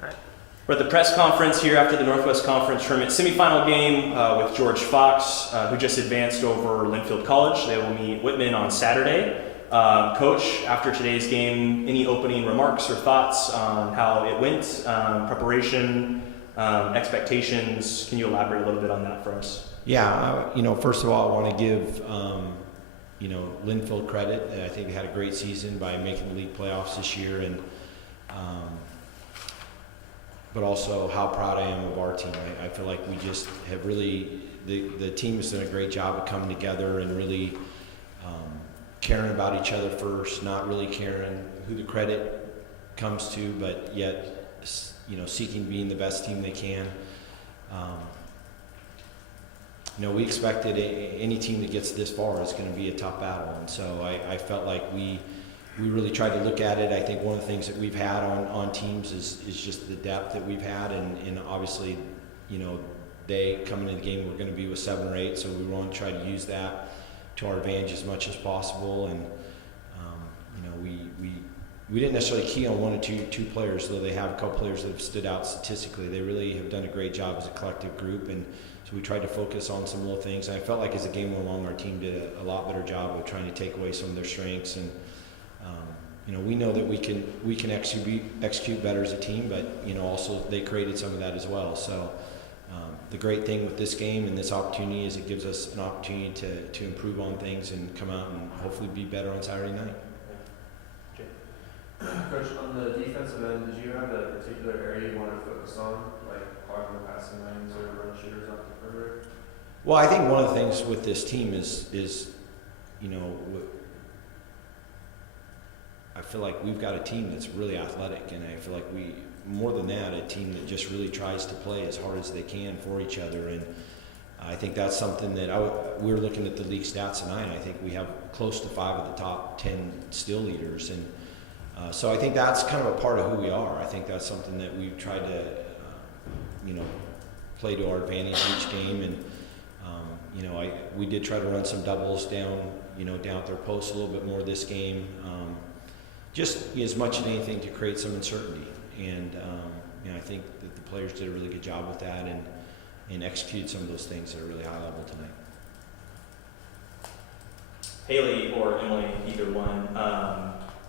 We're at the press conference here after the Northwest Conference Tournament semifinal game with George Fox, who just advanced over Linfield College. They will meet Whitman on Saturday. Coach, after today's game, any opening remarks or thoughts on how it went, preparation, expectations? Can you elaborate a little bit on that for us? Yeah, first of all, I want to give, Linfield credit. I think they had a great season by making the league playoffs this year, and but also how proud I am of our team. I feel like we just have really, the team has done a great job of coming together and really caring about each other first, not really caring who the credit comes to, but yet, seeking being the best team they can. We expected any team that gets this far is going to be a tough battle, and so I felt like we really tried to look at it. I think one of the things that we've had on teams is just the depth that we've had, and obviously, they coming into the game we're going to be with 7 or 8, so we want to try to use that to our advantage as much as possible. And we didn't necessarily key on 1 or 2 players, though they have a couple players that have stood out statistically. They really have done a great job as a collective group, and so we tried to focus on some little things. And I felt like as the game went along, our team did a lot better job of trying to take away some of their strengths. And we know that we can execute better as a team, but also they created some of that as well. So the great thing with this game and this opportunity is it gives us an opportunity to improve on things and come out and hopefully be better on Saturday night. Coach, on the defensive end, did you have a particular area you wanted to focus on, like clogging the passing lanes or run shooters off the perimeter? Well, I think one of the things with this team is I feel like we've got a team that's really athletic, and I feel like more than that, a team that just really tries to play as hard as they can for each other. And I think that's something that we're looking at the league stats tonight. I think we have close to 5 of the top 10 steal leaders, and so I think that's kind of a part of who we are. I think that's something that we've tried to, play to our advantage each game. And we did try to run some doubles down at their post a little bit more this game, just as much as anything to create some uncertainty. And I think that the players did a really good job with that and executed some of those things at a really high level tonight. Hailey or Emily, either one.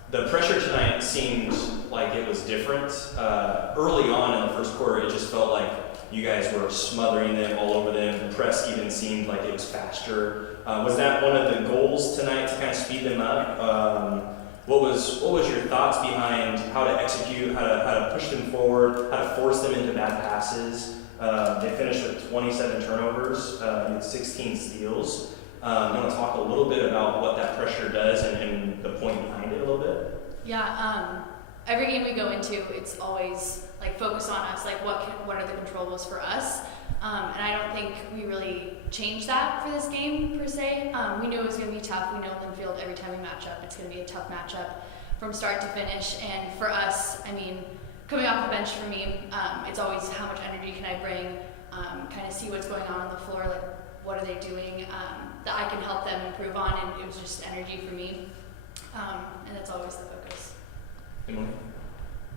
The pressure tonight seemed like it was different. Early on in the first quarter, it just felt like you guys were smothering them, all over them. The press even seemed like it was faster. Was that one of the goals tonight, to kind of speed them up? What was your thoughts behind how to execute, how to push them forward, how to force them into bad passes? They finished with 27 turnovers and 16 steals. You want to talk a little bit about what that pressure does and the point behind it a little bit? Yeah, every game we go into, it's always like focus on us, like what are the controllables for us? And I don't think we really changed that for this game per se. We knew it was going to be tough. We know Linfield, every time we match up, it's going to be a tough matchup from start to finish. And for us, coming off the bench for me, it's always how much energy can I bring, kind of see what's going on the floor, like what are they doing that I can help them improve on, and it was just energy for me, and that's always the focus. Emily?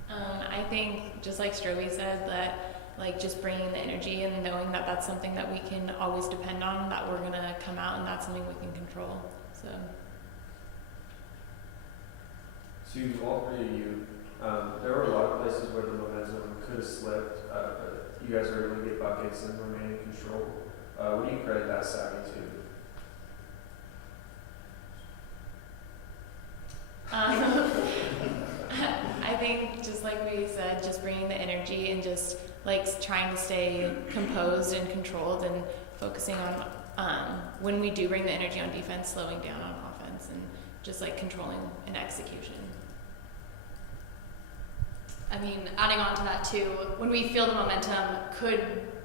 I think, just like Stroby said, that just bringing the energy and knowing that that's something that we can always depend on, that we're going to come out and that's something we can control. So All 3 of you, there were a lot of places where the momentum could have slipped, but you guys were able to get buckets and remain in control. What do you credit that savvy to? I think, just like we said, just bringing the energy and just trying to stay composed and controlled and focusing on when we do bring the energy on defense, slowing down on offense, and just controlling an execution. Adding on to that too, when we feel the momentum could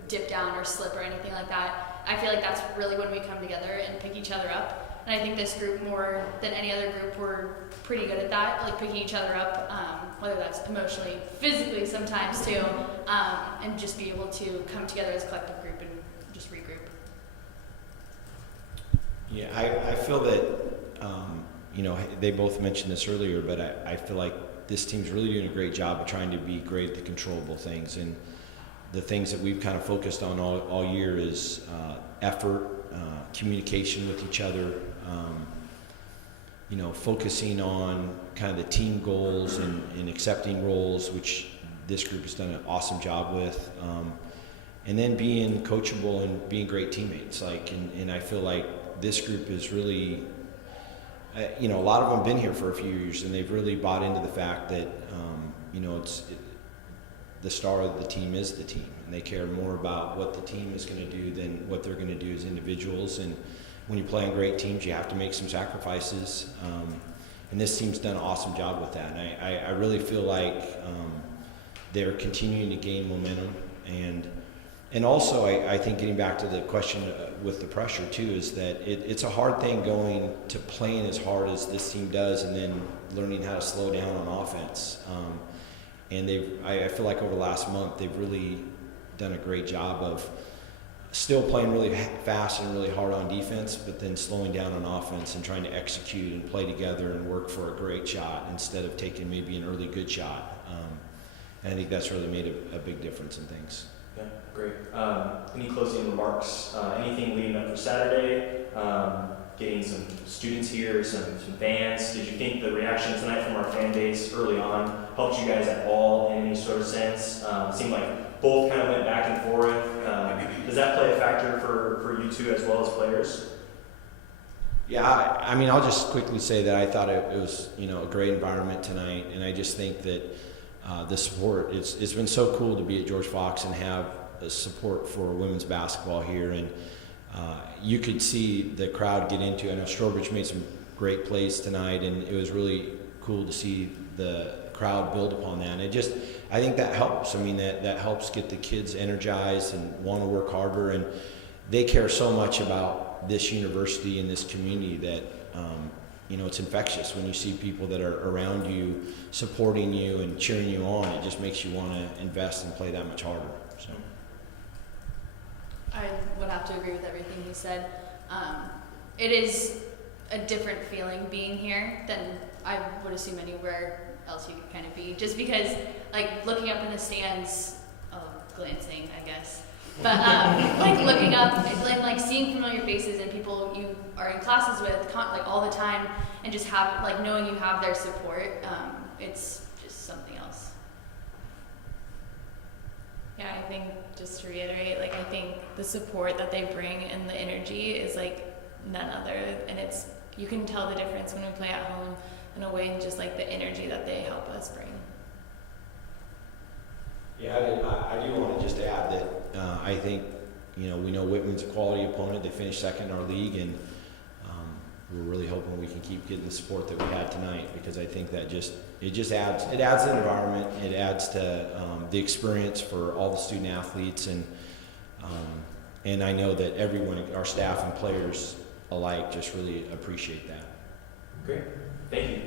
dip down or slip or anything like that, I feel like that's really when we come together and pick each other up. And I think this group, more than any other group, we're pretty good at that, picking each other up, whether that's emotionally, physically sometimes too, and just be able to come together as a collective group and just regroup. Yeah, I feel that, they both mentioned this earlier, but I feel like this team's really doing a great job of trying to be great at the controllable things. And the things that we've kind of focused on all year is effort, communication with each other, focusing on kind of the team goals and accepting roles, which this group has done an awesome job with. And then being coachable and being great teammates. And I feel like this group is really, a lot of them have been here for a few years, and they've really bought into the fact that, the star of the team is the team, and they care more about what the team is going to do than what they're going to do as individuals. And when you play on great teams, you have to make some sacrifices. And this team's done an awesome job with that. And I really feel like they're continuing to gain momentum. And also, I think getting back to the question with the pressure too, is that it's a hard thing going to playing as hard as this team does and then learning how to slow down on offense. And I feel like over the last month, they've really done a great job of still playing really fast and really hard on defense, but then slowing down on offense and trying to execute and play together and work for a great shot instead of taking maybe an early good shot. And I think that's really made a big difference in things. Yeah, great. Any closing remarks? Anything leading up for Saturday? Getting some students here, some fans. Did you think the reaction tonight from our fan base early on helped you guys at all in any sort of sense? It seemed like both kind of went back and forth. Does that play a factor for you two as well as players? Yeah, I'll just quickly say that I thought it was, a great environment tonight, and I just think that the support, it's been so cool to be at George Fox and have support for women's basketball here, and you could see the crowd get into it. I know Strowbridge made some great plays tonight, and it was really cool to see the crowd build upon that. And I think that helps. That helps get the kids energized and want to work harder, and they care so much about this university and this community that it's infectious when you see people that are around you supporting you and cheering you on. It just makes you want to invest and play that much harder. So I would have to agree with everything he said. It is a different feeling being here than I would assume anywhere else you could kind of be, just because looking up in the stands, glancing I guess, but looking up and seeing familiar faces and people you are in classes with all the time, and just knowing you have their support, it's just something else. Yeah, I think just to reiterate, I think the support that they bring and the energy is none other, and you can tell the difference when we play at home and away, and just the energy that they help us bring. Yeah, I do want to just add that I think we know Whitman's a quality opponent. They finished second in our league, and we're really hoping we can keep getting the support that we had tonight, because I think that it adds to the environment. It adds to the experience for all the student athletes, and I know that everyone, our staff and players alike, just really appreciate that. Great, thank you.